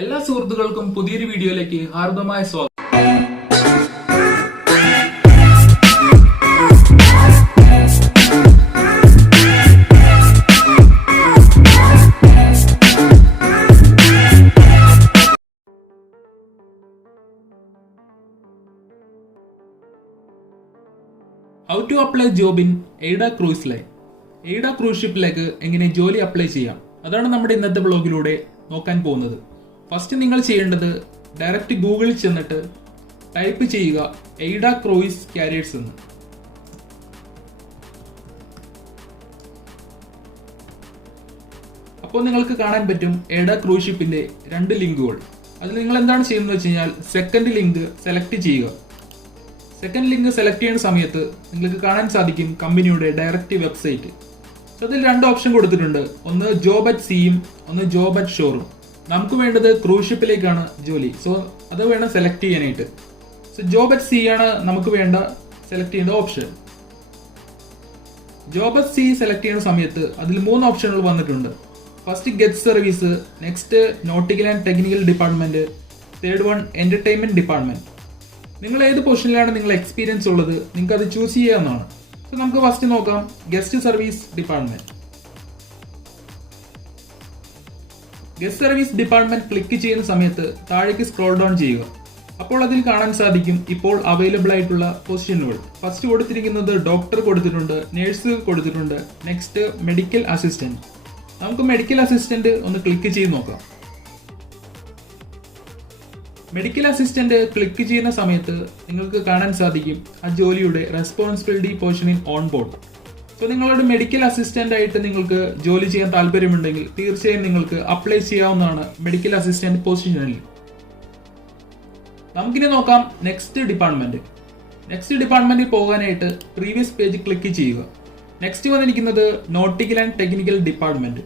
എല്ലാ സുഹൃത്തുക്കൾക്കും പുതിയൊരു വീഡിയോയിലേക്ക് ഹാർദമായ സ്വാഗതം. How to apply job in AIDA cruise line. AIDA cruise ഷിപ്പിലേക്ക് എങ്ങനെ ജോലി അപ്ലൈ ചെയ്യാം, അതാണ് നമ്മുടെ ഇന്നത്തെ ബ്ലോഗിലൂടെ നോക്കാൻ പോകുന്നത്. ഫസ്റ്റ് നിങ്ങൾ ചെയ്യേണ്ടത് ഡയറക്റ്റ് ഗൂഗിളിൽ ചെന്നിട്ട് ടൈപ്പ് ചെയ്യുക എയ്ഡ ക്രൂയിസ് കാരിയേഴ്സ് എന്ന്. അപ്പോൾ നിങ്ങൾക്ക് കാണാൻ പറ്റും എയ്ഡ ക്രൂസ് ഷിപ്പിന്റെ 2 ലിങ്കുകൾ. അതിൽ നിങ്ങൾ എന്താണ് ചെയ്യുന്നത് വെച്ച് കഴിഞ്ഞാൽ സെക്കൻഡ് ലിങ്ക് സെലക്ട് ചെയ്യുക. സെക്കൻഡ് ലിങ്ക് സെലക്ട് ചെയ്യുന്ന സമയത്ത് നിങ്ങൾക്ക് കാണാൻ സാധിക്കും കമ്പനിയുടെ ഡയറക്റ്റ് വെബ്സൈറ്റ്. സോ അതിൽ 2 ഓപ്ഷൻ കൊടുത്തിട്ടുണ്ട്, ഒന്ന് ജോബ് അറ്റ് സീയും ഒന്ന് ജോബ് അറ്റ് ഷോറും. നമുക്ക് വേണ്ടത് ക്രൂസ് ഷിപ്പിലേക്കാണ് ജോലി, സോ അത് വേണം സെലക്ട് ചെയ്യാനായിട്ട്. സോ ജോബ് അറ്റ് സീ ആണ് നമുക്ക് വേണ്ട സെലക്ട് ചെയ്യേണ്ട option. Job at see select ചെയ്യുന്ന സമയത്ത് അതിൽ 3 ഓപ്ഷനുകൾ വന്നിട്ടുണ്ട്. First get service, next nautical and technical department, third one entertainment department. നിങ്ങൾ ഏത് പൊസിഷനിലാണ് നിങ്ങൾ എക്സ്പീരിയൻസ് ഉള്ളത് നിങ്ങൾക്ക് അത് ചൂസ് ചെയ്യാവുന്നതാണ്. സോ നമുക്ക് ഫസ്റ്റ് നോക്കാം guest service department. Guest service department click ചെയ്യുന്ന സമയത്ത് താഴേക്ക് സ്ക്രോൾ ഡൗൺ ചെയ്യുക. അപ്പോൾ അതിൽ കാണാൻ സാധിക്കും ഇപ്പോൾ അവൈലബിൾ ആയിട്ടുള്ള പൊസിഷനുകൾ. ഫസ്റ്റ് കൊടുത്തിരിക്കുന്നത് ഡോക്ടർ കൊടുത്തിട്ടുണ്ട്, നേഴ്സ് കൊടുത്തിട്ടുണ്ട്, നെക്സ്റ്റ് മെഡിക്കൽ അസിസ്റ്റന്റ്. നമുക്ക് മെഡിക്കൽ അസിസ്റ്റന്റ് ഒന്ന് ക്ലിക്ക് ചെയ്ത് നോക്കാം. മെഡിക്കൽ അസിസ്റ്റന്റ് ക്ലിക്ക് ചെയ്യുന്ന സമയത്ത് നിങ്ങൾക്ക് കാണാൻ സാധിക്കും ആ ജോലിയുടെ responsibility portion in on board. So നിങ്ങളോട് മെഡിക്കൽ അസിസ്റ്റന്റ് ആയിട്ട് നിങ്ങൾക്ക് ജോലി ചെയ്യാൻ താല്പര്യമുണ്ടെങ്കിൽ തീർച്ചയായും നിങ്ങൾക്ക് അപ്ലൈ ചെയ്യാവുന്നതാണ് മെഡിക്കൽ അസിസ്റ്റന്റ് പൊസിഷനിൽ. നമുക്കിനി നോക്കാം നെക്സ്റ്റ് ഡിപ്പാർട്ട്മെന്റ്. നെക്സ്റ്റ് ഡിപ്പാർട്ട്മെന്റിൽ പോകാനായിട്ട് പ്രീവിയസ് പേജ് ക്ലിക്ക് ചെയ്യുക. നെക്സ്റ്റ് വന്നിരിക്കുന്നത് nautical and technical department.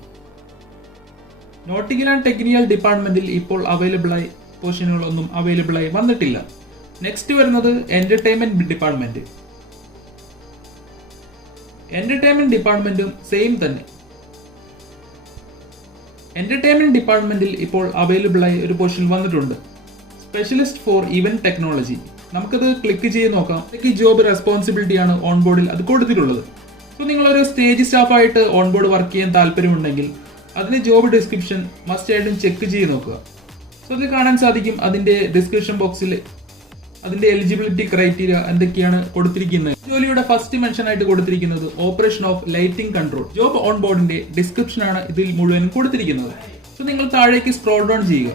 Nautical and technical ഡിപ്പാർട്ട്മെന്റിൽ ഇപ്പോൾ അവൈലബിൾ ആയി പൊസിഷനുകളൊന്നും അവൈലബിൾ ആയി വന്നിട്ടില്ല. നെക്സ്റ്റ് വരുന്നത് എന്റർടൈൻമെന്റ് ഡിപ്പാർട്ട്മെന്റ്. എന്റർടൈൻമെന്റ് ഡിപ്പാർട്ട്മെന്റും സെയിം തന്നെ. എന്റർടൈൻമെന്റ് ഡിപ്പാർട്ട്മെന്റിൽ ഇപ്പോൾ അവൈലബിൾ ആയി ഒരു പൊസിഷൻ വന്നിട്ടുണ്ട്, സ്പെഷ്യലിസ്റ്റ് ഫോർ ഇവന്റ് ടെക്നോളജി. നമുക്കത് ക്ലിക്ക് ചെയ്ത് നോക്കാം. ഈ ജോബ് റെസ്പോൺസിബിലിറ്റി ആണ് ഓൺ ബോർഡിൽ അത് കൊടുത്തിട്ടുള്ളത്. സോ നിങ്ങളൊരു സ്റ്റേജ് സ്റ്റാഫായിട്ട് ഓൺ ബോർഡ് വർക്ക് ചെയ്യാൻ താല്പര്യമുണ്ടെങ്കിൽ അതിന്റെ ജോബ് ഡിസ്ക്രിപ്ഷൻ മസ്റ്റ് ആയിട്ടും ചെക്ക് ചെയ്ത് നോക്കുക. സോ അതിൽ കാണാൻ സാധിക്കും അതിന്റെ ഡിസ്ക്രിപ്ഷൻ ബോക്സിൽ അതിന്റെ എലിജിബിലിറ്റി ക്രൈറ്റീരിയ എന്തൊക്കെയാണ് കൊടുത്തിരിക്കുന്നത്. ജോലിയുടെ ഫസ്റ്റ് മെൻഷൻ ആയിട്ട് കൊടുത്തിരിക്കുന്നത് operation of lighting control. Job on ബോർഡിന്റെ ഡിസ്ക്രിപ്ഷൻ ആണ് ഇതിൽ മുഴുവനും കൊടുത്തിരിക്കുന്നത്. സോ നിങ്ങൾ താഴേക്ക് സ്ക്രോൾ ഡൗൺ ചെയ്യുക.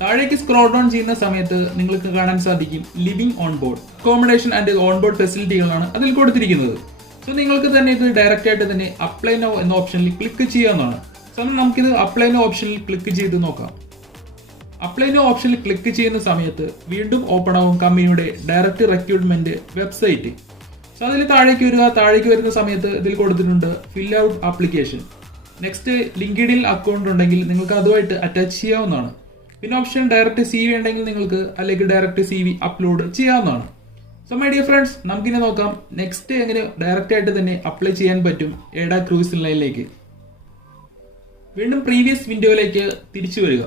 താഴേക്ക് സ്ക്രോൾ ഡൗൺ ചെയ്യുന്ന സമയത്ത് നിങ്ങൾക്ക് കാണാൻ സാധിക്കും living on board, accommodation and on board ഫെസിലിറ്റികളാണ് അതിൽ കൊടുത്തിരിക്കുന്നത്. സോ നിങ്ങൾക്ക് തന്നെ ഇത് ഡയറക്റ്റ് ആയിട്ട് തന്നെ അപ്ലൈ നൗ എന്ന ഓപ്ഷനിൽ ക്ലിക്ക് ചെയ്യാവുന്നതാണ്. സോ നമുക്കിത് അപ്ലൈ നൗ ഓപ്ഷനിൽ ക്ലിക്ക് ചെയ്ത് നോക്കാം. അപ്ലൈ നൗ ഓപ്ഷനിൽ ക്ലിക്ക് ചെയ്യുന്ന സമയത്ത് വീണ്ടും ഓപ്പൺ ആവും കമ്പനിയുടെ ഡയറക്റ്റ് റിക്രൂട്ട്മെന്റ് വെബ്സൈറ്റ്. സോ അതിൽ താഴേക്ക് വരിക. താഴേക്ക് വരുന്ന സമയത്ത് ഇതിൽ കൊടുത്തിട്ടുണ്ട് ഫിൽ ഔട്ട് ആപ്ലിക്കേഷൻ. നെക്സ്റ്റ് ലിങ്ക്ഡിനിൽ അക്കൗണ്ട് ഉണ്ടെങ്കിൽ നിങ്ങൾക്ക് അതുമായിട്ട് അറ്റാച്ച് ചെയ്യാവുന്നതാണ്. പിന്നെ ഓപ്ഷൻ ഡയറക്റ്റ് CV ഉണ്ടെങ്കിൽ നിങ്ങൾക്ക് അല്ലെങ്കിൽ ഡയറക്റ്റ് CV അപ്ലോഡ് ചെയ്യാവുന്നതാണ്. സോ മൈ ഡിയർ ഫ്രണ്ട്സ്, നമുക്കിനി നോക്കാം നെക്സ്റ്റ് എങ്ങനെ ഡയറക്റ്റ് ആയിട്ട് തന്നെ അപ്ലൈ ചെയ്യാൻ പറ്റും എയ്ഡ ക്രൂസ് ലൈനിലേക്ക്. വീണ്ടും പ്രീവിയസ് വിൻഡോയിലേക്ക് തിരിച്ചു വരിക.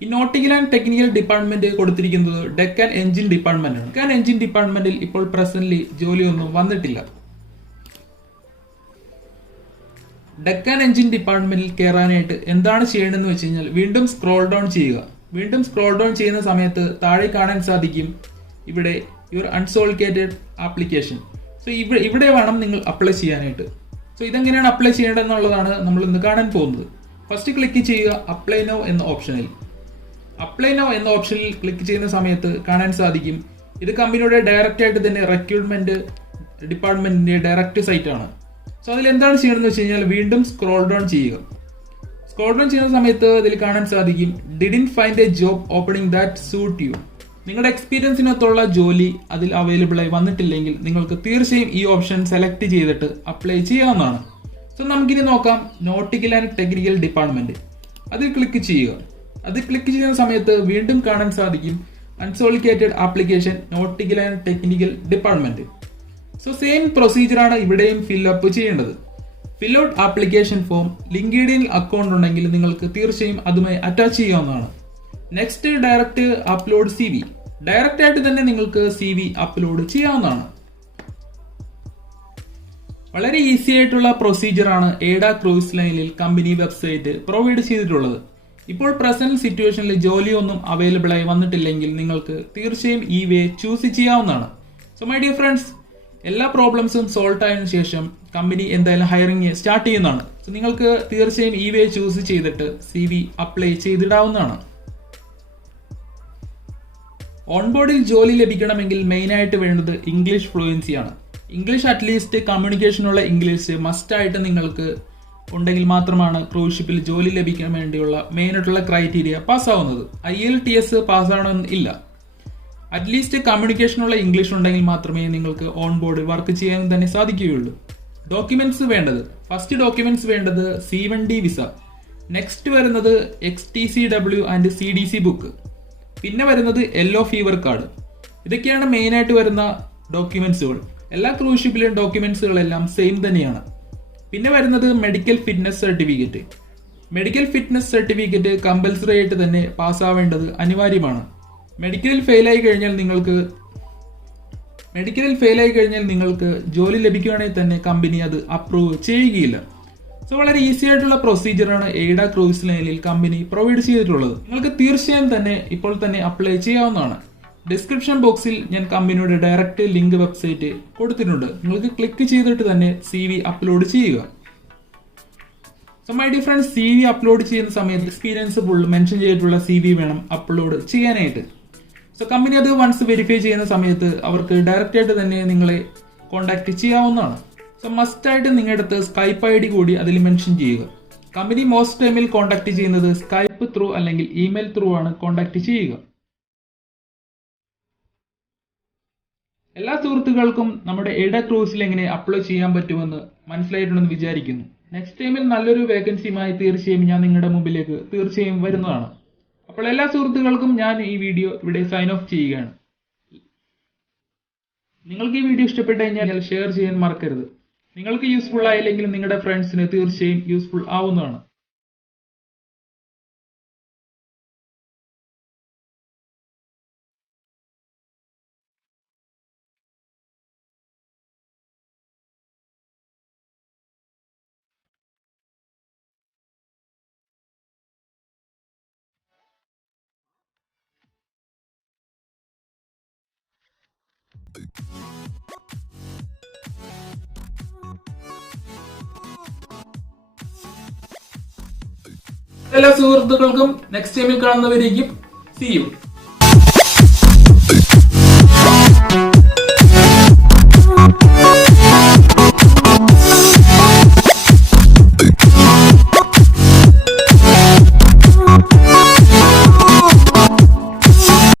ഈ നോട്ടിക്കൽ ആൻഡ് ടെക്നിക്കൽ ഡിപ്പാർട്ട്മെന്റ് കൊടുത്തിരിക്കുന്നത് ഡെക്ക് ആൻഡ് എഞ്ചിൻ ഡിപ്പാർട്ട്മെന്റ് ആണ്. ഡെക്ക് ആൻഡ് എഞ്ചിൻ ഡിപ്പാർട്ട്മെന്റിൽ ഇപ്പോൾ പ്രസന്റ്ലി ജോലിയൊന്നും വന്നിട്ടില്ല. ഡെക്ക് ആൻഡ് എഞ്ചിൻ ഡിപ്പാർട്ട്മെന്റിൽ കയറാനായിട്ട് എന്താണ് ചെയ്യേണ്ടതെന്ന് വെച്ച് കഴിഞ്ഞാൽ വീണ്ടും സ്ക്രോൾ ഡൗൺ ചെയ്യുക. വീണ്ടും സ്ക്രോൾ ഡൗൺ ചെയ്യുന്ന സമയത്ത് താഴെ കാണാൻ സാധിക്കും ഇവിടെ യുവർ അൺസോളിക്കേറ്റഡ് ആപ്ലിക്കേഷൻ. സോ ഇവിടെ വേണം നിങ്ങൾ അപ്ലൈ ചെയ്യാനായിട്ട്. സോ ഇതെങ്ങനെയാണ് അപ്ലൈ ചെയ്യേണ്ടതെന്നുള്ളതാണ് നമ്മൾ ഇന്ന് കാണാൻ പോകുന്നത്. ഫസ്റ്റ് ക്ലിക്ക് ചെയ്യുക അപ്ലൈ നൗ എന്ന ഓപ്ഷനിൽ. അപ്ലൈ നൗ എന്ന ഓപ്ഷനിൽ ക്ലിക്ക് ചെയ്യുന്ന സമയത്ത് കാണാൻ സാധിക്കും ഇത് കമ്പനിയുടെ ഡയറക്റ്റ് ആയിട്ട് തന്നെ റിക്രൂട്ട്മെന്റ് ഡിപ്പാർട്ട്മെന്റിന്റെ ഡയറക്റ്റ് സൈറ്റ് ആണ്. സോ അതിൽ എന്താണ് ചെയ്യണമെന്ന് വെച്ച് കഴിഞ്ഞാൽ വീണ്ടും സ്ക്രോൾ ഡൗൺ ചെയ്യുക. സ്ക്രോൾ ഡൗൺ ചെയ്യുന്ന സമയത്ത് ഇതിൽ കാണാൻ സാധിക്കും didn't find a job opening that suit you. നിങ്ങളുടെ എക്സ്പീരിയൻസിനകത്തുള്ള ജോലി അതിൽ അവൈലബിൾ ആയി വന്നിട്ടില്ലെങ്കിൽ നിങ്ങൾക്ക് തീർച്ചയായും ഈ ഓപ്ഷൻ സെലക്ട് ചെയ്തിട്ട് അപ്ലൈ ചെയ്യാവുന്നതാണ്. സോ നമുക്കിനി നോക്കാം നോട്ടിക്കൽ ആൻഡ് ടെക്നിക്കൽ ഡിപ്പാർട്ട്മെന്റ്. അതിൽ ക്ലിക്ക് ചെയ്യുക. അത് ക്ലിക്ക് ചെയ്യുന്ന സമയത്ത് വീണ്ടും കാണാൻ സാധിക്കും unsolicited application nautical and technical department. So same procedure ആണ് ഇവിടെയും ഫില്ലപ്പ് ചെയ്യേണ്ടത്. ഫിൽ ഔട്ട് ആപ്ലിക്കേഷൻ ഫോം ലിങ്ക്ഡിനിൽ അക്കൗണ്ട് ഉണ്ടെങ്കിൽ നിങ്ങൾക്ക് തീർച്ചയായും അതുമായി അറ്റാച്ച് ചെയ്യാവുന്നതാണ്. Next direct upload CV. Direct ആയിട്ട് തന്നെ നിങ്ങൾക്ക് CV അപ്ലോഡ് ചെയ്യാവുന്നതാണ്. വളരെ ഈസി ആയിട്ടുള്ള പ്രൊസീജിയറാണ് എയ്ഡ ക്രൂയിസ് ലൈനിൽ കമ്പനി വെബ്സൈറ്റ് പ്രൊവൈഡ് ചെയ്തിട്ടുള്ളത്. ഇപ്പോൾ പ്രസന്റ് സിറ്റുവേഷനിൽ ജോലിയൊന്നും അവൈലബിൾ ആയി വന്നിട്ടില്ലെങ്കിൽ നിങ്ങൾക്ക് തീർച്ചയായും ഈ വേ ചൂസ് ചെയ്യാവുന്നതാണ്. സോ മൈ ഡിയർ ഫ്രണ്ട്സ്, എല്ലാ പ്രോബ്ലംസും സോൾവ് ആയതിനു ശേഷം കമ്പനി എന്തായാലും ഹയറിംഗ് സ്റ്റാർട്ട് ചെയ്യുന്നതാണ്. സോ നിങ്ങൾക്ക് തീർച്ചയായും ഈ വേ ചൂസ് ചെയ്തിട്ട് CV അപ്ലൈ ചെയ്തിടാവുന്നതാണ്. ഓൺബോർഡിൽ ജോലി ലഭിക്കണമെങ്കിൽ മെയിൻ ആയിട്ട് വേണ്ടത് ഇംഗ്ലീഷ് ഫ്ലുവൻസിയാണ്. ഇംഗ്ലീഷ് അറ്റ്ലീസ്റ്റ് കമ്മ്യൂണിക്കേഷനുള്ള ഇംഗ്ലീഷ് മസ്റ്റ് ആയിട്ട് നിങ്ങൾക്ക് ഉണ്ടെങ്കിൽ മാത്രമാണ് ക്രൂസ് ഷിപ്പിൽ ജോലി ലഭിക്കാൻ വേണ്ടിയുള്ള മെയിൻ ആയിട്ടുള്ള ക്രൈറ്റീരിയ പാസ്സാവുന്നത്. IELTS പാസ്സാവണമെന്ന് ഇല്ല. അറ്റ്ലീസ്റ്റ് കമ്മ്യൂണിക്കേഷനുള്ള ഇംഗ്ലീഷ് ഉണ്ടെങ്കിൽ മാത്രമേ നിങ്ങൾക്ക് ഓൺ ബോർഡ് വർക്ക് ചെയ്യാൻ തന്നെ സാധിക്കുകയുള്ളൂ. ഡോക്യുമെന്റ്സ് വേണ്ടത്, ഫസ്റ്റ് ഡോക്യുമെന്റ്സ് വേണ്ടത് C1D വിസ, നെക്സ്റ്റ് വരുന്നത് XTCW ആൻഡ് CDC ബുക്ക്, പിന്നെ വരുന്നത് യെല്ലോ ഫീവർ കാർഡ്. ഇതൊക്കെയാണ് മെയിൻ ആയിട്ട് വരുന്ന ഡോക്യുമെന്റ്സുകൾ. എല്ലാ ക്രൂസ് ഷിപ്പിലെയും ഡോക്യുമെന്റ്സുകളെല്ലാം സെയിം തന്നെയാണ്. പിന്നെ വരുന്നത് medical fitness certificate. Medical fitness certificate compulsory ആയിട്ട് തന്നെ പാസ്സാവേണ്ടത് അനിവാര്യമാണ്. മെഡിക്കലിൽ ഫെയിലായി കഴിഞ്ഞാൽ നിങ്ങൾക്ക് ജോലി ലഭിക്കുകയാണെങ്കിൽ തന്നെ കമ്പനി അത് അപ്രൂവ് ചെയ്യുകയില്ല. സോ വളരെ ഈസി ആയിട്ടുള്ള പ്രൊസീജിയറാണ് എയ്ഡ ക്രൂയിസ് ലൈനിൽ കമ്പനി പ്രൊവൈഡ് ചെയ്തിട്ടുള്ളത്. നിങ്ങൾക്ക് തീർച്ചയായും തന്നെ ഇപ്പോൾ തന്നെ അപ്ലൈ ചെയ്യാവുന്നതാണ്. ഡിസ്ക്രിപ്ഷൻ ബോക്സിൽ ഞാൻ കമ്പനിയുടെ ഡയറക്റ്റ് ലിങ്ക് വെബ്സൈറ്റ് കൊടുത്തിട്ടുണ്ട്. നിങ്ങൾക്ക് ക്ലിക്ക് ചെയ്തിട്ട് തന്നെ CV അപ്ലോഡ് ചെയ്യുക. So my dear friends, CV upload ചെയ്യുന്ന സമയത്ത് എക്സ്പീരിയൻസ് ഫുൾ മെൻഷൻ ചെയ്തിട്ടുള്ള CV വേണം അപ്ലോഡ് ചെയ്യാനായിട്ട്. സോ കമ്പനി അത് വൺസ് വെരിഫൈ ചെയ്യുന്ന സമയത്ത് അവർക്ക് ഡയറക്റ്റ് ആയിട്ട് തന്നെ നിങ്ങളെ കോൺടാക്ട് ചെയ്യാവുന്നതാണ്. സോ മസ്റ്റ് ആയിട്ട് നിങ്ങളുടെ അടുത്ത് സ്കൈപ്പ് ID കൂടി അതിൽ മെൻഷൻ ചെയ്യുക. കമ്പനി മോസ്റ്റ് ടൈമിൽ കോൺടാക്ട് ചെയ്യുന്നത് സ്കൈപ്പ് ത്രൂ അല്ലെങ്കിൽ ഇമെയിൽ ത്രൂ ആണ് കോൺടാക്ട് ചെയ്യുക. എല്ലാ സുഹൃത്തുക്കൾക്കും നമ്മുടെ എയ്ഡ ക്രൂസിൽ എങ്ങനെ അപ്ലൈ ചെയ്യാൻ പറ്റുമെന്ന് മനസ്സിലായിട്ടുണ്ടെന്ന് വിചാരിക്കുന്നു. നെക്സ്റ്റ് ടൈമിൽ നല്ലൊരു വേക്കൻസിയുമായി തീർച്ചയായും ഞാൻ നിങ്ങളുടെ മുമ്പിലേക്ക് തീർച്ചയായും വരുന്നതാണ്. അപ്പോൾ എല്ലാ സുഹൃത്തുക്കൾക്കും ഞാൻ ഈ വീഡിയോ ഇവിടെ സൈൻ ഓഫ് ചെയ്യുകയാണ്. നിങ്ങൾക്ക് ഈ വീഡിയോ ഇഷ്ടപ്പെട്ടു കഴിഞ്ഞാൽ ഷെയർ ചെയ്യാൻ മറക്കരുത്. നിങ്ങൾക്ക് യൂസ്ഫുൾ ആയില്ലെങ്കിൽ നിങ്ങളുടെ ഫ്രണ്ട്സിന് തീർച്ചയായും യൂസ്ഫുൾ ആവുന്നതാണ്. എല്ലാ സുഹൃത്തുക്കൾക്കും നെക്സ്റ്റ് ടൈമിൽ കാണുന്നവരേക്കും see you.